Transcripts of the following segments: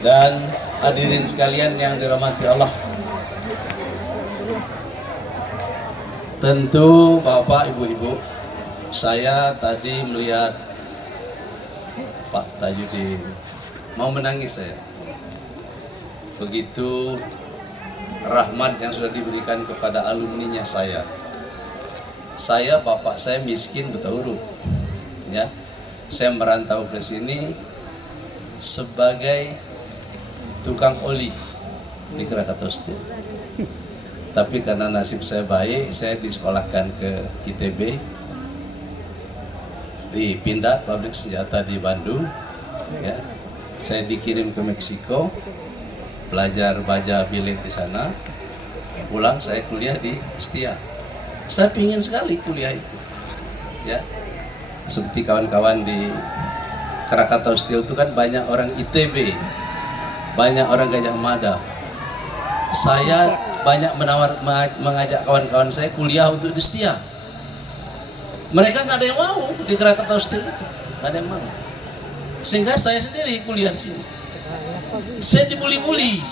dan hadirin sekalian yang dirahmati Allah. Tentu Bapak, Ibu-ibu, saya tadi melihat Pak Tajudin, mau menangis saya. Begitu rahmat yang sudah diberikan kepada alumninya saya. Saya, bapak saya miskin buta huruf, ya. Saya merantau ke sini sebagai tukang oli di Krakatau Steel. Tapi karena nasib saya baik, saya disekolahkan ke ITB, di Pindad, pabrik senjata di Bandung, ya. Saya dikirim ke Meksiko, belajar baja bilik di sana. Pulang saya kuliah di Setia. Saya pingin sekali kuliah itu, ya. Seperti kawan-kawan di Krakatau Steel itu kan banyak orang ITB, banyak orang Gajah Mada. Saya banyak mengajak kawan-kawan saya kuliah untuk di Setia. Mereka nggak ada yang mau di Krakatau Steel itu, nggak ada yang mau. Sehingga saya sendiri kuliah di sini. Saya dibuli-buli.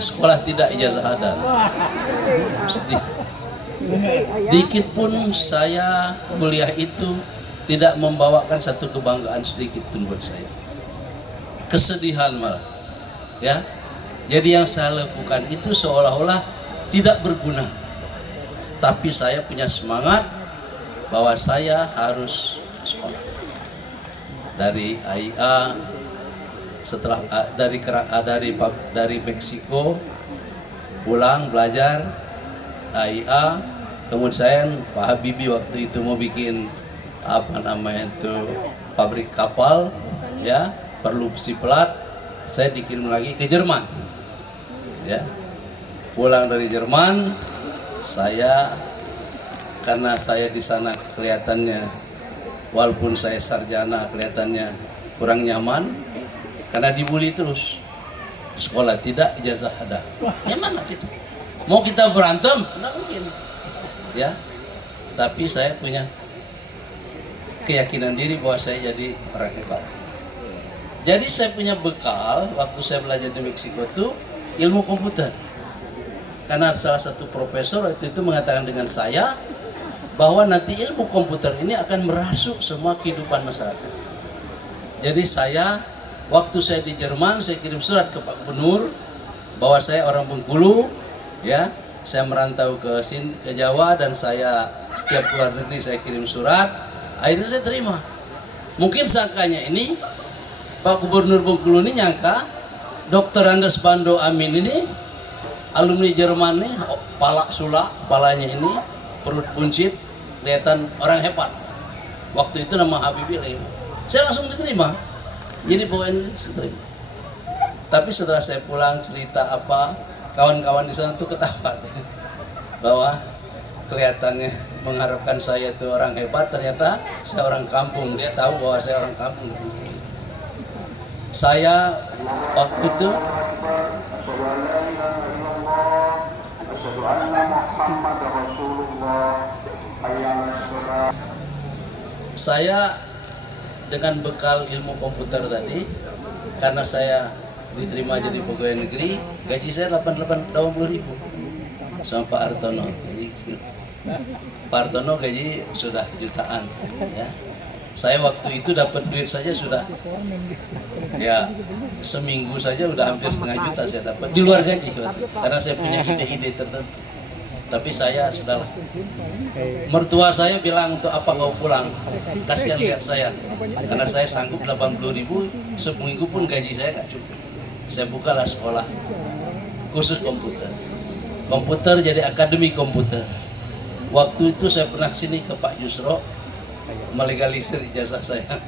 Sekolah tidak ijazah ada. Sedih. Dikit pun saya kuliah itu tidak membawakan satu kebanggaan sedikit pun buat saya. Kesedihan malah, ya. Jadi yang saya lakukan itu seolah-olah tidak berguna. Tapi saya punya semangat bahwa saya harus sekolah. Dari AIA, setelah dari Meksiko pulang belajar AIA, kemudian Pak Habibie waktu itu mau bikin apa namanya itu pabrik kapal, ya, perlu besi pelat. Saya dikirim lagi ke Jerman, ya. Pulang dari Jerman, saya karena saya di sana kelihatannya, walaupun saya sarjana, kelihatannya kurang nyaman karena dibully terus. Sekolah tidak, ijazah ada. Ya mana gitu? Mau kita berantem? Tidak mungkin, ya. Tapi saya punya keyakinan diri bahwa saya jadi orang hebat. Jadi saya punya bekal waktu saya belajar di Meksiko itu ilmu komputer. Karena salah satu profesor waktu itu mengatakan dengan saya bahwa nanti ilmu komputer ini akan merasuk semua kehidupan masyarakat. Jadi saya, waktu saya di Jerman, saya kirim surat ke Pak Gubernur bahwa saya orang Bengkulu, ya, saya merantau ke Jawa dan saya setiap keluar negeri saya kirim surat. Akhirnya saya terima. Mungkin sangkanya ini Pak Gubernur Bengkulu ini nyangka Dr. Andes Bando Amin ini alumni Jerman nih, palak sulak, kepalanya ini perut puncit, kelihatan orang hebat. Waktu itu nama Habibie lagi. Saya langsung diterima. Jadi pokoknya saya terima. Tapi setelah saya pulang cerita apa, kawan-kawan di sana tuh ketawa bahwa kelihatannya mengharapkan saya itu orang hebat, ternyata saya orang kampung. Dia tahu bahwa saya orang kampung. Saya waktu itu saya dengan bekal ilmu komputer tadi, karena saya diterima jadi pegawai negeri, gaji saya 80.000 sama Pak Hartono. Pak Hartono gaji sudah jutaan, ya. Saya waktu itu dapat duit saja sudah, ya, seminggu saja udah hampir setengah juta saya dapat di luar gaji, karena saya punya ide-ide tertentu. Tapi saya sudahlah. Mertua saya bilang, untuk apa kau pulang? Kasihan lihat saya, karena saya sanggup 80.000 seminggu pun gaji saya nggak cukup. Saya bukalah sekolah khusus komputer. Komputer jadi akademi komputer. Waktu itu saya pernah sini ke Pak Yusro melegalisir ijazah saya.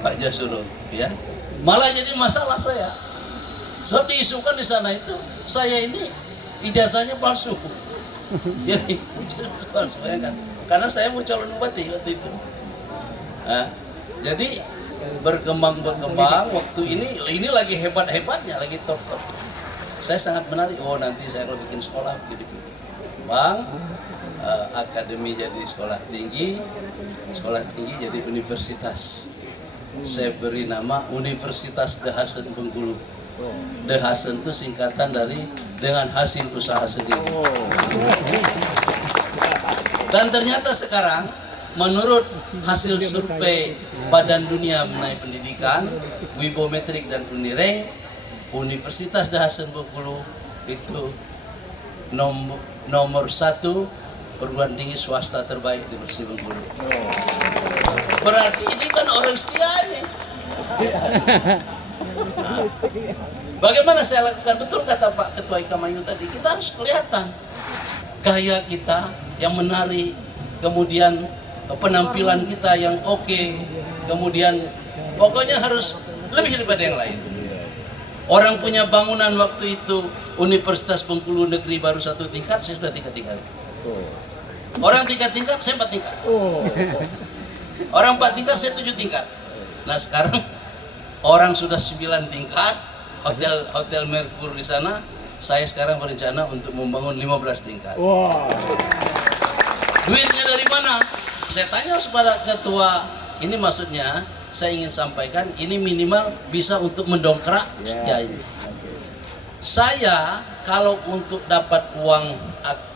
Pak Yusro, ya. Malah jadi masalah saya. Sebab diisukan di sana itu saya ini ijazahnya palsu. Jadi palsu, ya kan? Karena saya mau calon bupati waktu itu. Nah, jadi berkembang waktu ini lagi hebat-hebatnya, lagi top. Saya sangat menarik. Oh, nanti saya kalau bikin sekolah begini, Bang, akademi jadi sekolah tinggi jadi universitas. Saya beri nama Universitas The Hasan Bengkulu. The Hasan itu singkatan dari dengan hasil usaha sendiri. Dan ternyata sekarang menurut hasil survei Badan Dunia mengenai pendidikan, Wibometrik dan Unirank, Universitas The Hasan Bengkulu itu nomor 1 perguruan tinggi swasta terbaik di Persib Bengkulu. Berarti ini kan orang setia ini. Nah, bagaimana saya lakukan? Betul kata Pak Ketua Ikamayu tadi, kita harus kelihatan gaya kita yang menarik, kemudian penampilan kita yang oke, kemudian pokoknya harus lebih daripada yang lain. Orang punya bangunan waktu itu Universitas Bengkulu Negeri baru 1 tingkat, saya sudah 3 tingkat. Orang 3 tingkat, saya 4 tingkat. Orang 4 tingkat, saya 7 tingkat. Nah sekarang orang sudah 9 tingkat, hotel Merkur di sana. Saya sekarang berencana untuk membangun 15 tingkat. Duitnya dari mana? Saya tanya kepada ketua. Ini maksudnya saya ingin sampaikan, ini minimal bisa untuk mendongkrak setia ini. Saya kalau untuk dapat uang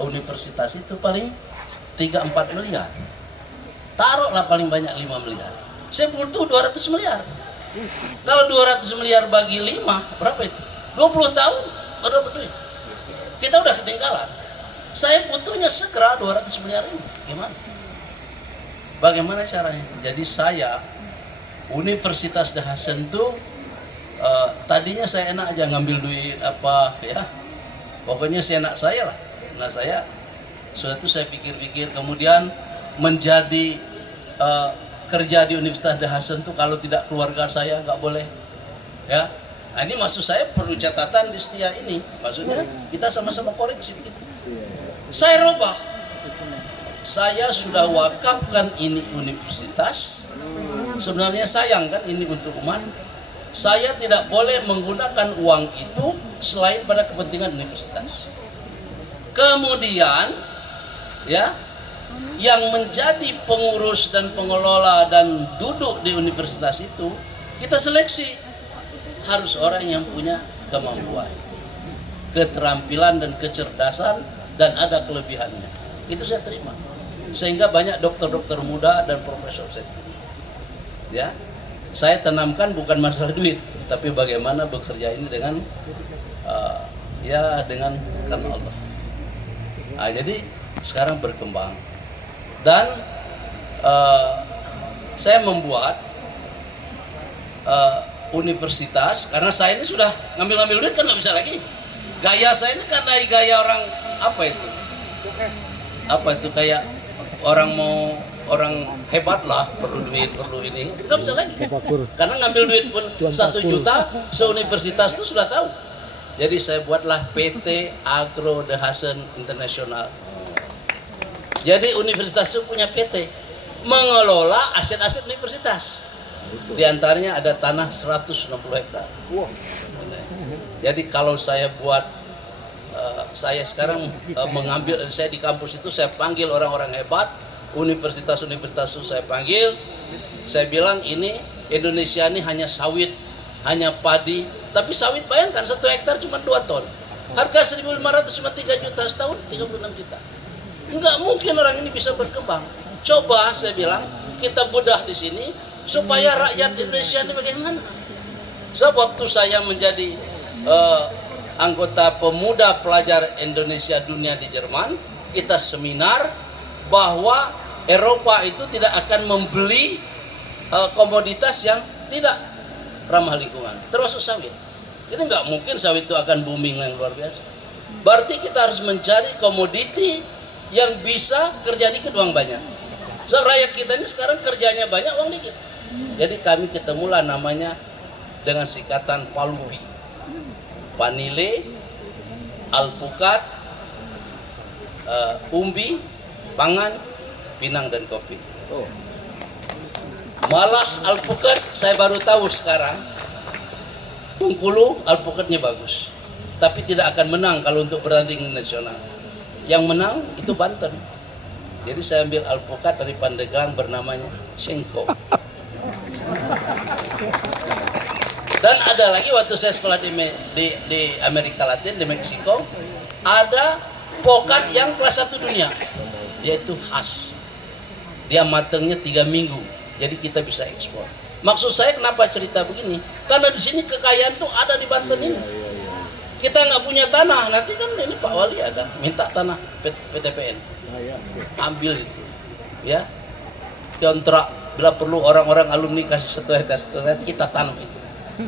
universitas itu paling 3-4 miliar. Taruhlah paling banyak 5 miliar. Saya butuh 200 miliar. Kalau 200 miliar bagi 5, berapa itu? 20 tahun baru dapat duit. Kita udah ketinggalan. Saya butuhnya segera 200 miliar ini. Gimana? Bagaimana caranya? Jadi saya Universitas The Hasan itu tadinya saya enak aja ngambil duit apa ya. Pokoknya enak saya lah. Nah saya sudah itu saya pikir-pikir, kemudian menjadi kerja di Universitas The Hasan itu kalau tidak keluarga saya nggak boleh ya. Nah, ini maksud saya perlu catatan di setia ini, maksudnya kita sama-sama koreksi begitu. Saya robah, saya sudah wakafkan ini universitas. Sebenarnya sayang kan ini untuk umat. Saya tidak boleh menggunakan uang itu selain pada kepentingan universitas. Kemudian ya, yang menjadi pengurus dan pengelola dan duduk di universitas itu kita seleksi, harus orang yang punya kemampuan, keterampilan dan kecerdasan dan ada kelebihannya. Itu saya terima. Sehingga banyak dokter-dokter muda dan profesor saya. Ya, saya tanamkan bukan masalah duit, tapi bagaimana bekerja ini dengan dengan karena Allah. Nah, jadi sekarang berkembang dan saya membuat universitas karena saya ini sudah ngambil duit kan nggak bisa lagi. Gaya saya ini kan dari gaya orang apa itu kayak orang hebat lah, perlu duit, perlu ini, nggak bisa lagi. Karena ngambil duit pun 1 juta seuniversitas itu sudah tahu. Jadi saya buatlah PT Agro The Hasan International. Jadi universitas itu punya PT mengelola aset-aset universitas. Di antaranya ada tanah 160 hektar. Jadi kalau saya buat, saya sekarang mengambil, saya di kampus itu saya panggil orang-orang hebat, universitas-universitas itu saya panggil, saya bilang ini Indonesia ini hanya sawit, hanya padi, tapi sawit bayangkan 1 hektar cuma 2 ton. Harga 1.500 cuma 3 juta setahun, 36 juta. Enggak mungkin orang ini bisa berkembang. Coba saya bilang kita bedah di sini supaya rakyat Indonesia ini bagaimana. So, waktu saya menjadi anggota pemuda pelajar Indonesia dunia di Jerman, kita seminar bahwa Eropa itu tidak akan membeli komoditas yang tidak ramah lingkungan, termasuk sawit. Jadi nggak mungkin sawit itu akan booming yang luar biasa. Berarti kita harus mencari komoditi yang bisa kerja dikit uang banyak. So, rakyat kita ini sekarang kerjanya banyak uang dikit. Jadi kami ketemulah namanya dengan singkatan PALUPI, Panile, Alpukat, Umbi, Pangan, Pinang dan Kopi. Malah alpukat saya baru tahu sekarang, Bengkulu alpukatnya bagus, tapi tidak akan menang kalau untuk bertanding nasional. Yang menang itu Banten. Jadi saya ambil alpukat dari Pandeglang bernamanya Sengko. Dan ada lagi waktu saya sekolah di Amerika Latin, di Meksiko, ada pokat yang kelas 1 dunia, yaitu hash. Dia matangnya 3 minggu, jadi kita bisa ekspor. Maksud saya kenapa cerita begini? Karena di sini kekayaan tuh ada di Banten ini. Kita nggak punya tanah, nanti kan ini Pak Wali ada minta tanah PTPN, ambil itu, ya kontrak. Bila perlu orang-orang alumni kasih 1 hektar kita tanam itu.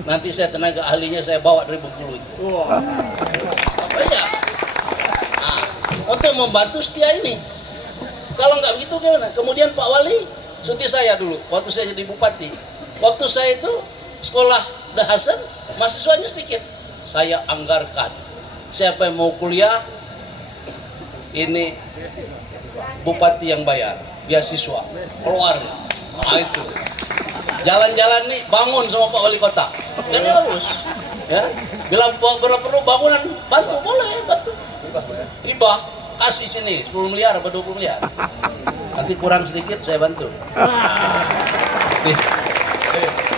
Nanti saya tenaga ahlinya saya bawa dari Bengkulu itu. Apa ya? Nah, untuk membantu Setia ini. Kalau nggak begitu gimana? Kemudian Pak Wali cuti saya dulu waktu saya jadi bupati. Waktu saya itu sekolah Dahasan, mahasiswanya sedikit. Saya anggarkan. Siapa yang mau kuliah, ini bupati yang bayar, beasiswa, keluar. Nah itu. Jalan-jalan nih bangun sama Pak Wali Kota. Kan bagus. Ya. Bila perlu bangunan, bantu boleh, bantu. Hibah, kasih sini 10 miliar atau 20 miliar. Nanti kurang sedikit saya bantu.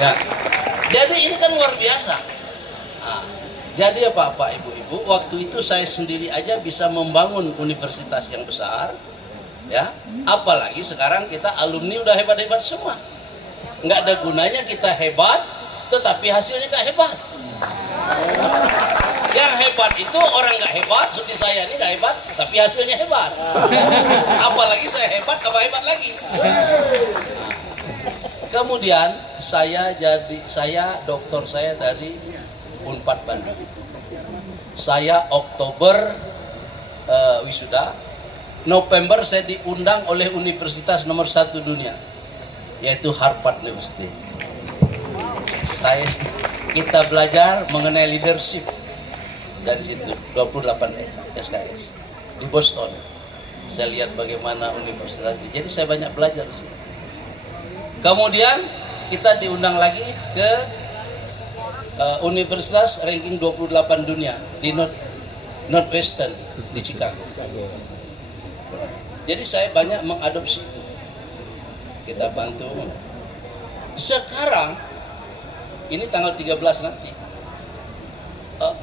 Ya. Jadi ini kan luar biasa. Nah, jadi apa Pak Ibu-ibu, waktu itu saya sendiri aja bisa membangun universitas yang besar. Ya, apalagi sekarang kita alumni udah hebat-hebat semua. Nggak ada gunanya kita hebat, tetapi hasilnya nggak hebat. Yang hebat itu orang nggak hebat, seperti saya ini nggak hebat, tapi hasilnya hebat. Apalagi saya hebat, tambah hebat lagi. Kemudian doktor saya dari Unpad Bandung. Saya Oktober wisuda, November saya diundang oleh universitas nomor 1 dunia, yaitu Harvard University. Kita belajar mengenai leadership dari situ, 28 SKS di Boston. Saya lihat bagaimana universitas ini. Jadi saya banyak belajar di situ. Kemudian kita diundang lagi ke universitas ranking 28 dunia di Northwestern di Chicago. Jadi saya banyak mengadopsi itu. Kita bantu. Sekarang ini tanggal 13 nanti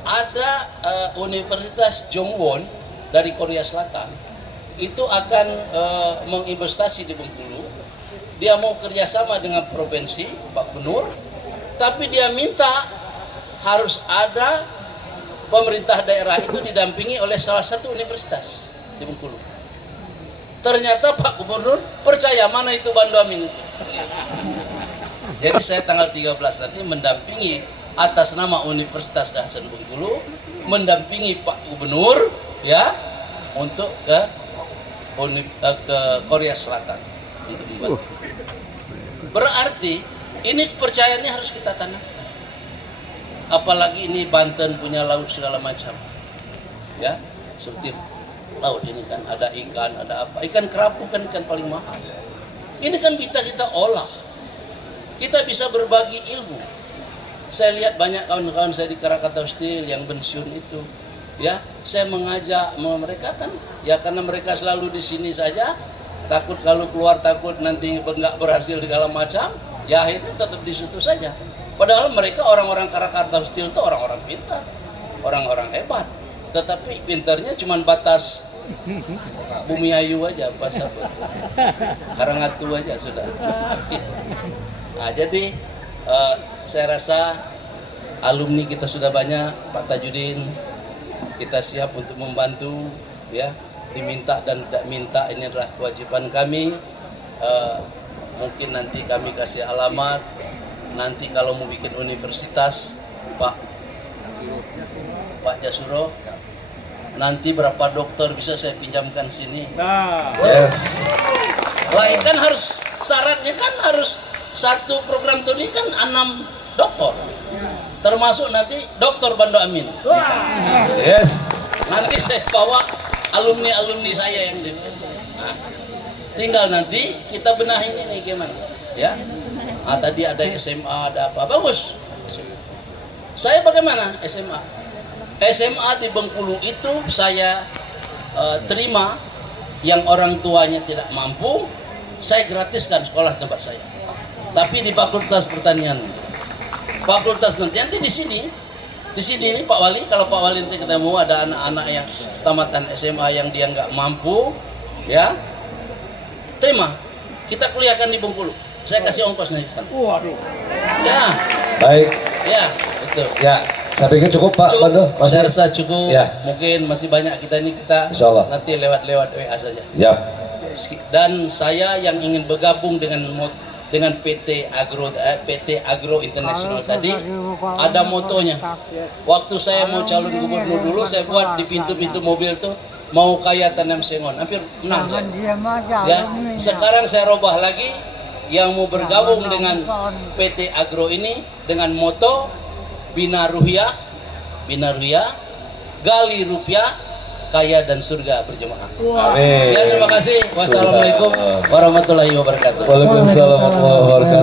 ada Universitas Jongwon dari Korea Selatan itu akan menginvestasi di Bengkulu. Dia mau kerjasama dengan provinsi Pak Gubernur, tapi dia minta harus ada pemerintah daerah itu didampingi oleh salah satu universitas di Bengkulu. Ternyata Pak Gubernur percaya mana itu Bandu Amin itu. Jadi saya tanggal 13 nanti mendampingi atas nama Universitas Dahasan Bengkulu, mendampingi Pak Gubernur ya untuk ke Korea Selatan untuk membantu. Berarti ini kepercayaannya harus kita tanamkan. Apalagi ini Banten punya laut segala macam. Ya, seperti laut ini kan ada ikan, ada apa? Ikan kerapu kan ikan paling mahal. Ini kan kita olah. Kita bisa berbagi ilmu. Saya lihat banyak kawan-kawan saya di Krakatau Steel yang pensiun itu, ya, saya mengajak mereka kan, ya karena mereka selalu di sini saja, takut kalau keluar takut nanti nggak berhasil segala macam, ya akhirnya tetap di situ saja. Padahal mereka orang-orang Krakatau Steel itu orang-orang pintar, orang-orang hebat, tetapi pintarnya cuma batas Bumi Ayu aja, pas apa? Karangatu aja sudah. Nah, jadi saya rasa alumni kita sudah banyak, Pak Tajudin, kita siap untuk membantu, ya, diminta dan tidak minta ini adalah kewajiban kami. Mungkin nanti kami kasih alamat, nanti kalau mau bikin universitas, Pak Jasuro, nanti berapa dokter bisa saya pinjamkan sini. Yes. Lain kan harus syaratnya kan harus satu program studi kan 6 dokter, termasuk nanti dokter Bandu Amin. Yes. Nanti saya bawa alumni saya yang di. Nah, tinggal nanti kita benahin ini gimana, ya? Ah, tadi ada SMA, ada apa? Bagus. Saya bagaimana SMA? SMA di Bengkulu itu saya terima yang orang tuanya tidak mampu, saya gratiskan sekolah tempat saya. tapi di Fakultas Pertanian. Fakultas nanti di sini nih Pak Wali, kalau Pak Wali nanti ketemu ada anak-anak yang tamatan SMA yang dia nggak mampu, ya, terima, kita kuliahkan di Bengkulu. Saya kasih ongkosnya di sana. Ya, Baik. ya, betul. Ya, saya pikir cukup Pak Pandu. Saya rasa cukup. Ya. Mungkin masih banyak kita Insya Allah. nanti lewat WA saja. Yap. Dan saya yang ingin bergabung dengan PT Agro International tadi, ada motonya. Waktu saya mau calon gubernur dulu, saya buat di pintu-pintu mobil tuh, mau kaya tanam sengon, hampir menang saya. Ya, sekarang saya robah lagi, yang mau bergabung dengan PT Agro ini dengan moto Bina Ruhiyah, gali rupiah, kaya dan surga berjemaah. Amin. Sekian, terima kasih. Wassalamualaikum warahmatullahi wabarakatuh. Waalaikumsalam warahmatullahi wabarakatuh.